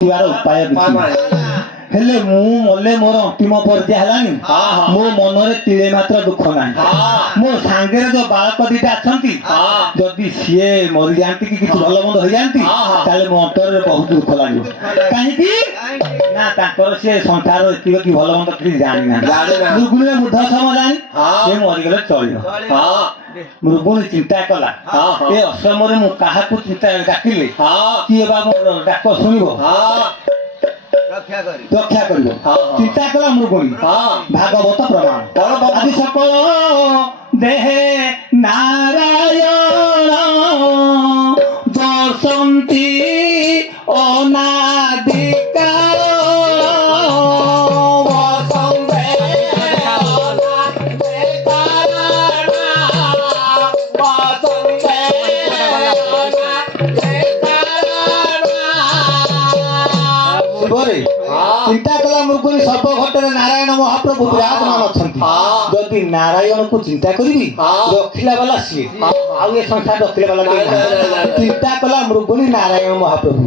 उपाय हेले मले मोर अंतिम पर्याय हलानी मो मनरे तिले मात्र दुख नाही मो सांगे जो बालक दीटा अछंती जदि सीए मरि जानती कि किछ भलो मंद हो जानती ताले मो अंतर रे बहुत दुख लागो काहे कि ना ताकर से संसार एति कि भलो मंद कि जानि ना दुर्गुणे बुद्ध समझानी से मरि गेले चलियो मृगुण चिंता कला ए असमरे मु काहा को चिंता डाकिले कि बा मोर डाक सुनिबो रक्षा करियो चिंता कला मृगुणी भागवत प्रमाण आदि सकल देहे नारायण दर्शन्ति अनादिकाल चिंता कला मृगुणी सब घटे नारायण महाप्रभु विराजमान अच्छा जदि नारायण को चिंता करी रखिला वाला सी आउ ये संसार रखिला वाला चिंता कला मृगुणी नारायण महाप्रभु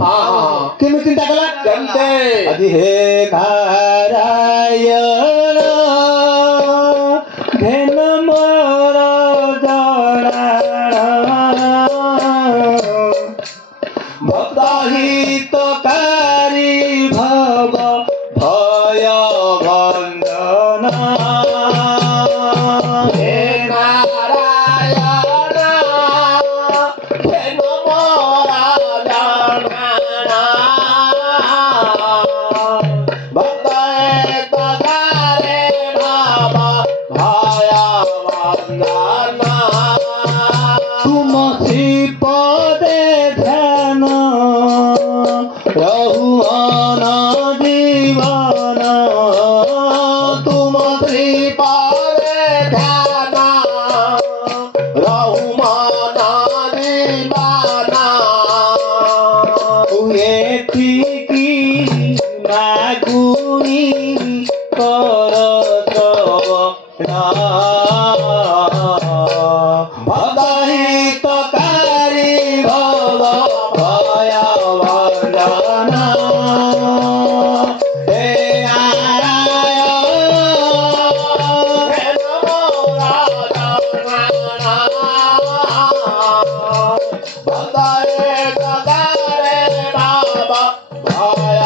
केमि चिंता कला केमते अजी हे नारायण घेन मोर जड़ा भक्तहितकारी भव भय बंदन हे नारायण घेन मोर जड़ा भक्तहितकारी भव भय बंदन तुम श्रीपदे ध्यान रहुआन जीवन तुम श्रीपदे ध्यान रहुमान जीवन एतिकी मागुनी कर भक्तहितकारी भव भय बंदन हे नारायण घेन मोर जड़ा भक्तहितकारी भव भय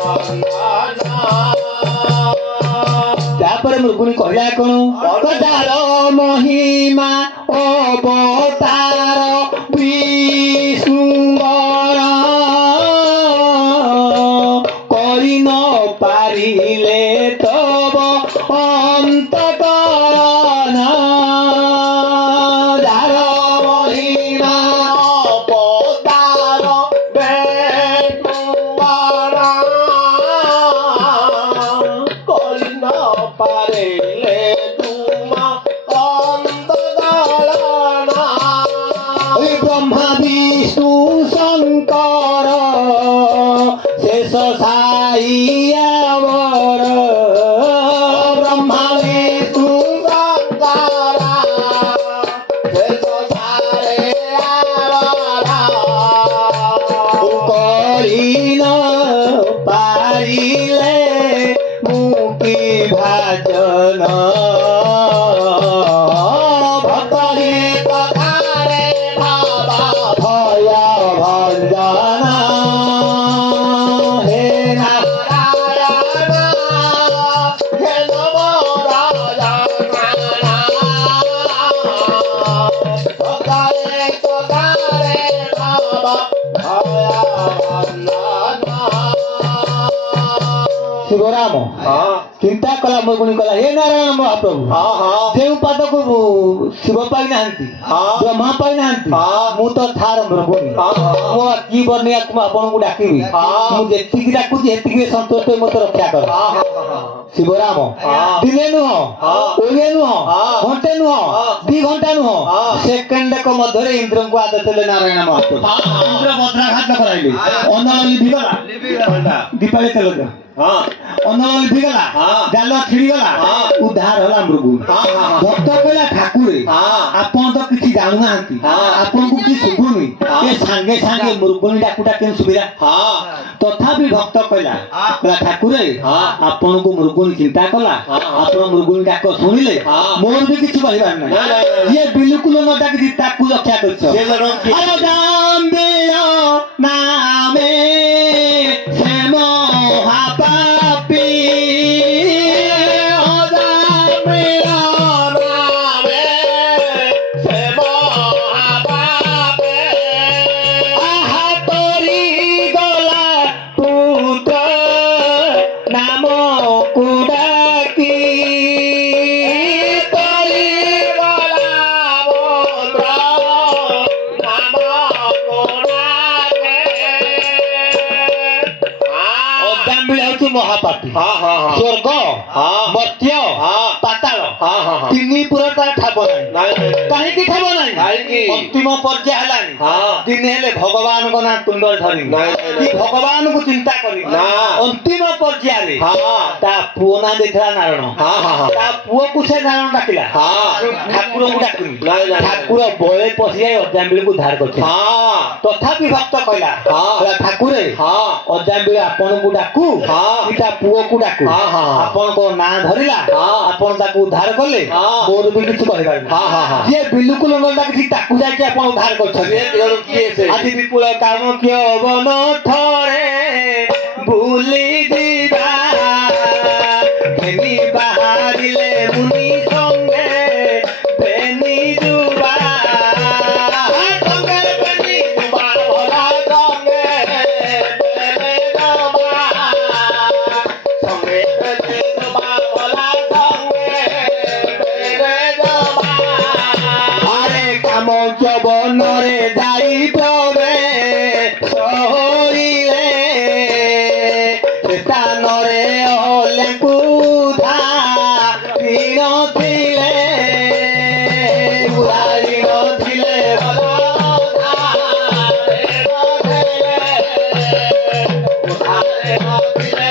बंदन तापर मृगुणी कहला कोन अवतार महिमा अवतार विष्णुवर करि न पारिले तब अंतकरण दार महिमा अवतार विष्णुवर करि न पारिले तुम अंतकरण ब्रह्मा विष्णु शंकर शेष साईयावर ब्रह्मा विष्णु शंकर शेष साईयावर करिन पारिले मुक्ति भाजन भक्तहितकारी भव भय बंदन हे नारायण घेन मोर जड़ा भक्तहितकारी भव भय बंदन शिवराम चिंता कला मृगुणी कला हे नारायण महाप्रभु जो पद को शिव पाई ना ब्रह्मा पाई ना मु तो थार मृगुणी मो की बनिया तुम आपन को डाकी मु जेतिकी डाकुची हेतिकी संतोष मत रक्षा कर शिवराम दिने नुह ओलिए नुह घंटे नुह 2 घंटा नुह सेकंड को मध्य इंद्र को आदत ले नारायण महाप्रभु इंद्र वज्राघात कराइले अनल लिभिगला दीपावली चलो जा अनल लिभिगला জাল ছিড়িগলা উদ্ধার হলা মৃগুল ভক্ত কহিলা ঠাকুরে আপন তো কিছু জাণু নাহাନ୍ତି ଆପଣଙ୍କୁ କିଛି ଶୁଭୁନି ଏ ସାଙ୍ଗେ ସାଙ୍ଗେ ମୃଗୁଣୀ ଡାକୁଟା କେମିତି ସୁବିଧା ତଥାପି ଭକ୍ତ କହିଲା ଠାକୁରେ ଆପଣଙ୍କୁ ମୃଗୁଣୀ ଚିନ୍ତା କଲା ଆପଣ ମୃଗୁଣୀ ଡାକ ଶୁଣିଲେ ମୋର ବି କିଛି କହିବାର ନାହିଁ ଯିଏ ବିଲକୁଲ ନ ଡାକିଛି ତାକୁ ରକ୍ଷା କରିଛ ନାମେ ସେ ମହାପାପୀ মহাপাপী স্বর্গ মর্ত্য পাতাল ତିନି ପୁର ତାର ଠାବ ନାହିଁ କାହିଁକି ଠାବ ନାହିଁ ଅନ୍ତିମ ପର୍ଯ୍ୟାୟ ହେଲାଣି ଦିନେ ହେଲେ ଭଗବାନଙ୍କ ନାଁ ତୁଣ୍ଡରେ ଧରି କି ଭଗବାନଙ୍କୁ ଚିନ୍ତା କରି ଅନ୍ତିମ ପର୍ଯ୍ୟାୟରେ ତା ପୁଅ ନାଁ ଦେଇଥିଲା ନାରାୟଣ ତା ପୁଅକୁ ସେ ନାରାୟଣ ଡାକିଲା ଠାକୁରଙ୍କୁ ଡାକିନି ଠାକୁର ବଳେ ପଶିଯାଇ ଅଜାମ୍ବିଳୀକୁ ଉଦ୍ଧାର କରିଥିଲେ ତଥାପି ଭକ୍ତ କହିଲା ଠାକୁରେ ଅଜାମ୍ବିଳୀ ଆପଣଙ୍କୁ ଡାକୁ ତା ପୁଅକୁ ଡାକୁ ଆପଣଙ୍କ ନାଁ ଧରିଲା ଆପଣ ତାକୁ ଉଦ୍ଧାର କଲେ ମୋର ବି କିଛି କହିବାର ଯିଏ ବିଲକୁଲ ନ ଡାକିଛି ତାକୁ ଯାଇକି ଆପଣ ଉଦ୍ଧାର କରୁଛନ୍ତି ଆଜି ବିପୁଳ କାମ କିଏ ଅବନ ଥରେ ଭୁଲି ଯିବା ଘେନି ବାହାରିଲେ ମୁନି ସଙ୍ଗେ ବେନି ଯୁବା ସଙ୍ଗେ ବେନି ଯୁବା ଭରା ସଙ୍ଗେ ବେନି ଯୁବା ସଙ୍ଗେ ବେନି ଯୁବା ଭରା ସଙ୍ଗେ ବେନି ଯୁବା আরে কাম যবনরে যাই প্রবেশ হইলে স্থানরে হলে কুধা ঋণ ছিলে ঋণ ছিলে ঋণ ছিলে